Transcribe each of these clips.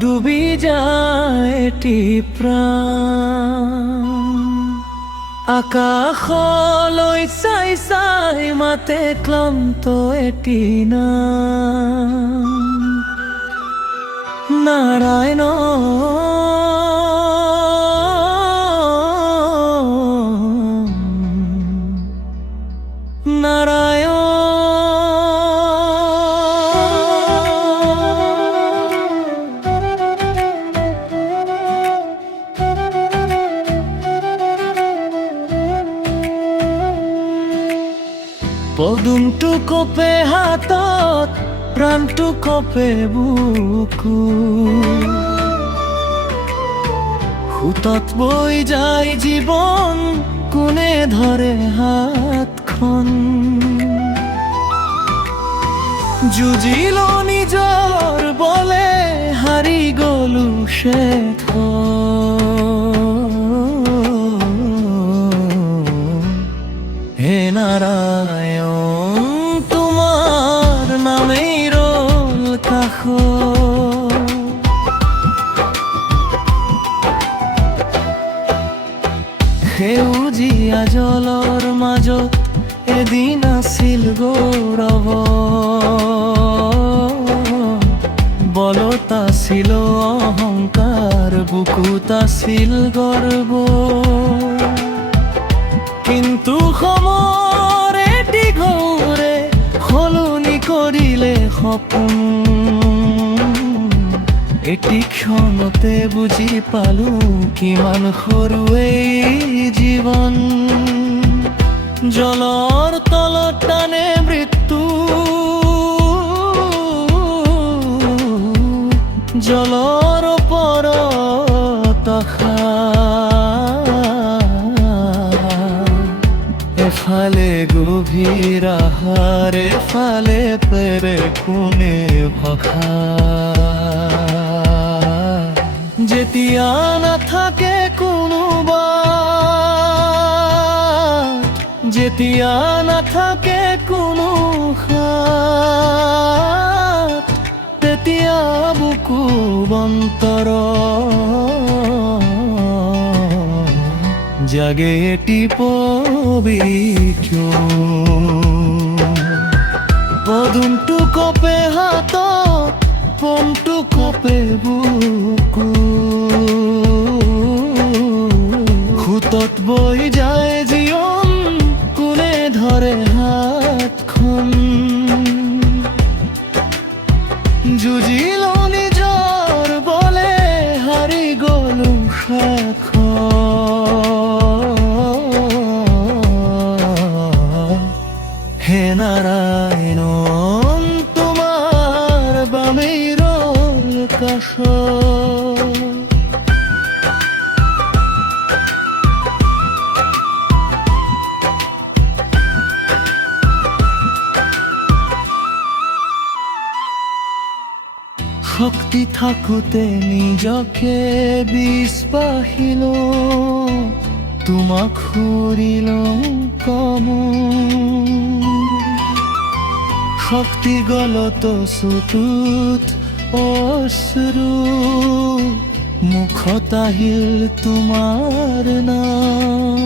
ডুবি যায় এটি প্ৰাণ। আকাশলৈ চাই চাই মাতে ক্লান্ত এটি নাম, নাৰায়ণ নারায়ণ। পদুমটো কপে হাতত, প্ৰাণটো কপে বুকু, সুতত বৈ যায় জীৱন, কোনে ধৰে হাতখন। যুঁজিলো নিজৰ বলে, হাৰি গলো শেষত। হে নাৰায়ণ, তোমাৰ নামেই ৰল কাষত। সেউজীয়া জলৰ মাজত এদিন আছিল গৌৰৱ, বলত আছিল অহংকাৰ, বুকুত আছিল গৰ্ব। কিন্তু সময়ৰ এটি ঢৌৰে সলনি কৰিলে সপোন। এটি ক্ষণতে বুজি পালো কিমান সৰু এই জীৱন। জলৰ তলত টানে মৃত্যু, জলৰ ওপৰত আশা। এফালে গভীৰ আহাৰ, এফালে পেৰে কোনে ভাষা। যেতিয়া নাথাকে কোনোবা, যেতিয়া নাথাকে কোনো সাত, তেতিয়া বুকু অন্তৰ জাগে এটি পবিত্ৰ। পদুমটো কপে হাতত, পমটো কপে বুকু, সুতত বৈ যায় জীৱন, কোনে ধৰে হাতখন। যুঁজিলো নিজৰ বলে, হাৰি গলো শেষত। হে নাৰায়ণ, তোমাৰ বামেই ৰল কাষত। শক্তি থাকোঁতে নিজকে বিষ বাহিলো, তোমাক সুৰিলো কম। শক্তি গলত চকুত অশ্ৰু, মুখত আহিল তোমাৰ নাম।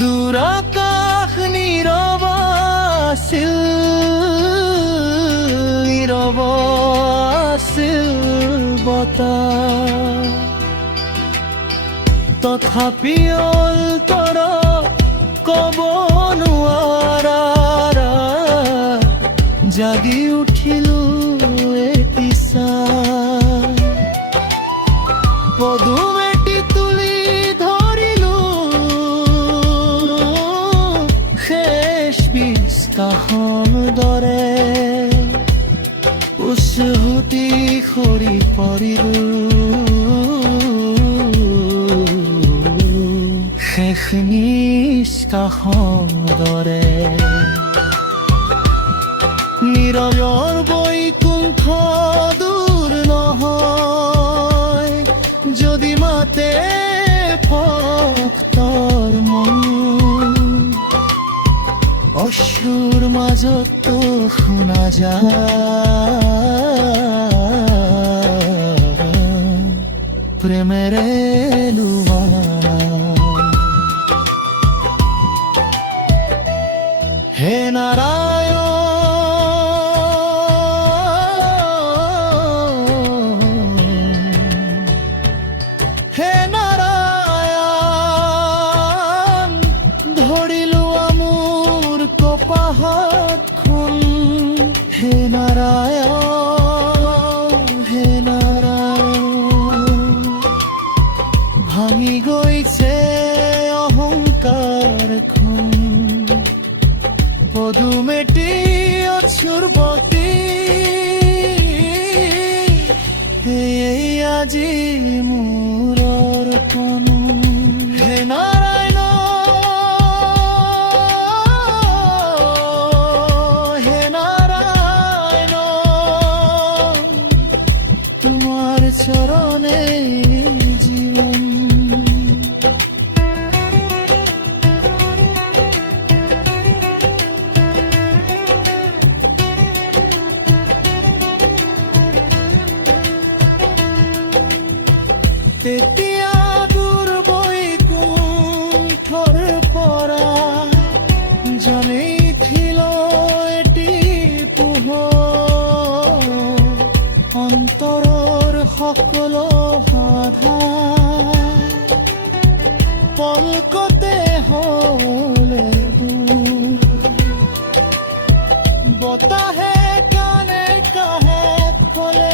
দূৰ আকাশ নীৰৱ আছিল, নীৰৱ আছিল বতাহ। তথাপি অন্তৰ কব নোৱাৰা, জাগি উঠিলো এটি চাই। পদুম এটি তুলি ধৰিলো, শেষ বিস্কাখন দৰে উচহুটি সৰি পৰিলো। শেষ নিষ্কাশন দৰে নীৰৱৰ বৈকুণ্ঠ দূৰ নহয়, যদি মাতে ভক্তৰ মন। অশ্ৰুৰ মাজতো শুনা যায় প্রেমের লুবানা হে নারায়ণ হে নারায়ণ ধরিলু আমূর কপাহাত খুন হে নারায়ণ হে নারায়ণ ভাঙি গৈছে অহংকার খুন পদুমেটি অছুরবতী এই আজি মোৰৰ কোনো হে নারায়ণ হে নারায়ণ তোমার চরণে জীবন তেতিয়া দূৰ বৈকুণ্ঠৰ পৰা জনিথিল এটি পোহৰ অন্তৰৰ সকলো বাধা পলকতে হ'লে দূৰ বতাহে কাণে কাহে ফলে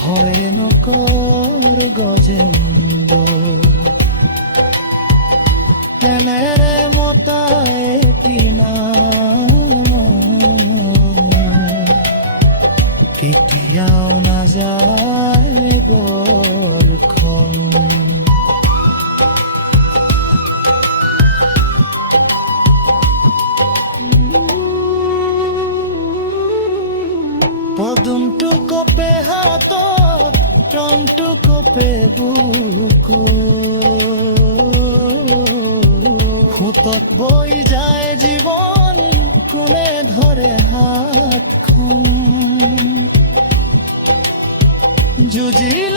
ভয় নকৰ গজেন্দ্ৰ এনেৰে মতা এটি নাম কেতিয়াও নাযায় বৰষুণ পদুমটো কপে হাতত প্ৰাণটো কপে বুকু সোঁতত বৈ যায় জীৱন কোনে ধৰে হাতখন যুঁজিল